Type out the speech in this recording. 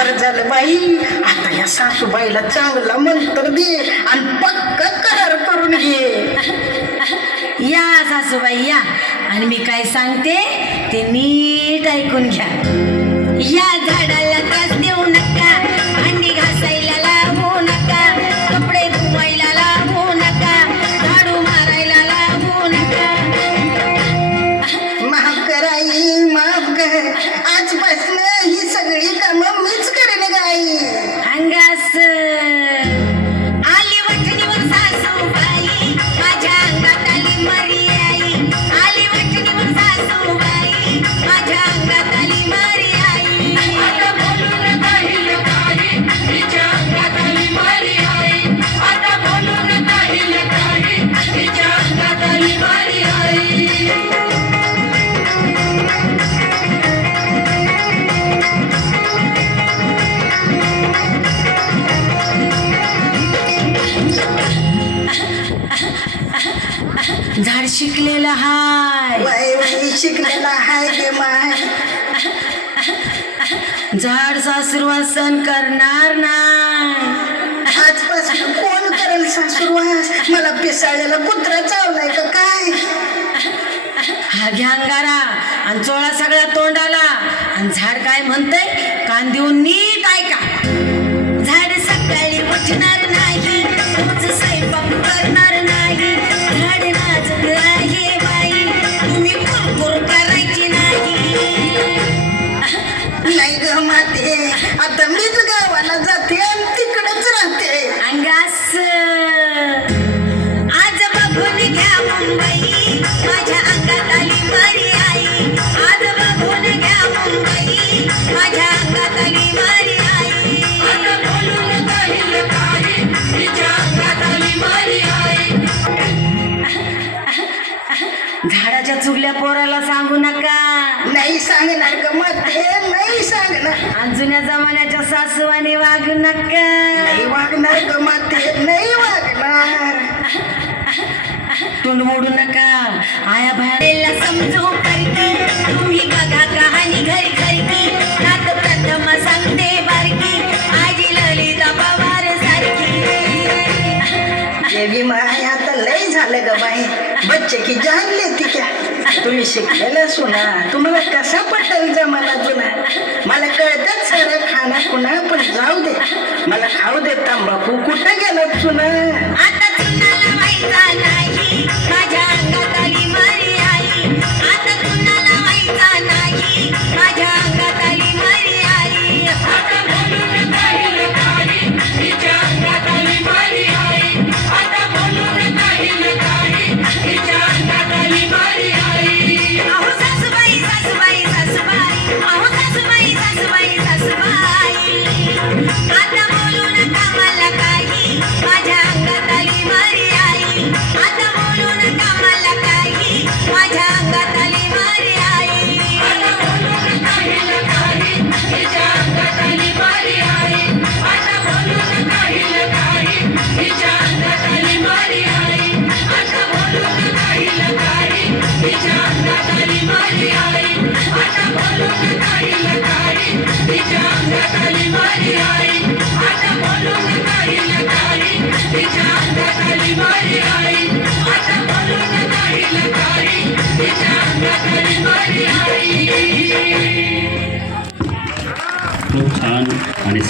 बरं झालं बाई, आता या सासूबाईला चांगला मंत्र दे आणि पक्का करार करून घे. या सासूबाई या, आणि मी काय सांगते ते नीट ऐकून घ्या. या झाडाला त्रास देऊ नका, भांडी घासायला लावू नका, कपडे धुवायला लावू नका, झाडू मारायला लावू नका. माफ कर आई, माफ कर. आजपासून ही सगळी कामं मीच करेन गाई. अंगास आली वठणीवर सासूबाई, माझ्या अंगात आली मरी आई. आली वठणीवर सासूबाई, माझ्या अंगात आली मरी आई. आता बोलून काही काही तिच्या अंगात आली मरी आई. आता बोलून काही तिच्या अंगात आली मरी आई. झाड शिकलेलं हाय, वय वय शिकलेला हाय गे माय. झाड सासुरवासन करणार नाही. आजपासून कोण करेल सासूरवास? मला पिसाळलेला कुत्रा चावलाय का काय? हा घ्या अंगारा आणि चोळा सगळ्या तोंडाला. आणि झाड काय म्हणतंय कान देऊन नीट ऐका. झाड सकाळी उठणार नाही, रोज स्वयंपाक करणार नाही. झाड नाजूक आहे बाई, तुम्ही कुरकुर करायची नाही. नाही ग माते, आता मीच गावाला जाते आणि तिकडच राहते. अंगास आज बघून घ्या मुंबई, माझ्या अंगात आली मरी आई. आज बघून घ्या मुंबई, माझ्या अंगात आली मरी आई. आता बोलून काही तिच्या अंगात आली मरी आई. झाडाच्या चुगल्या पोराला सांगू नका. नाही सांगणार ग माते, नाही सांगणार. आणि जुन्या जमान्याच्या सासूवाने वागू नका. नाही वागणार ग माते, नाही वागणार. तोंड मोडू नका. आया बाहेरला समजू करकी, तुम्ही बघा कहाणी घरी घरकी. नात प्रथम सांगते बारकी, आजी ललिता पवार सारखी. देवी माय, आता लय झालं ग बाई. बच्चे की जान लेती क्या? तुम्ही शिकलेला सुना, तुम्हाला कसा पटेल जमाना जुना? मला कळतच सारं खाना खुना, पण जाऊ दे, मला खाऊ दे तंबाखू. कुठं गेला सुना? आता तुम्हाला माहिता नाही, माझ्या अंगात आली मरी आई. आता तुम्हाला माहिता नाही, माझ्या अंगात आली मरी आई. आता बोलून काही तिच्या अंगात आली मरी आई. आता बोलून काही तिच्या अंगात आली मरी आई. अहो सासूबाई सासूबाई सासूबाई, अहो सासूबाई सासूबाई सासूबाई. आता बोलू नका मला काही, माझ्या अंगात आली मरी आई. आता बोलू नका मला काही, माझ्या अंगात आली मरी आई. आता बोलून काही तिच्या अंगात आली मरी आई. आता बोलून काही तिच्या अंगात आली मरी आई. आता बोलून काही तिच्या अंगात आली मरी आई. आता बोलून काही तिच्या अंगात आली मरी आई. आता बोलून काही तिच्या अंगात आली मरी आई. आता बोलून काही तिच्या अंगात आली मरी आई. खूप छान आणि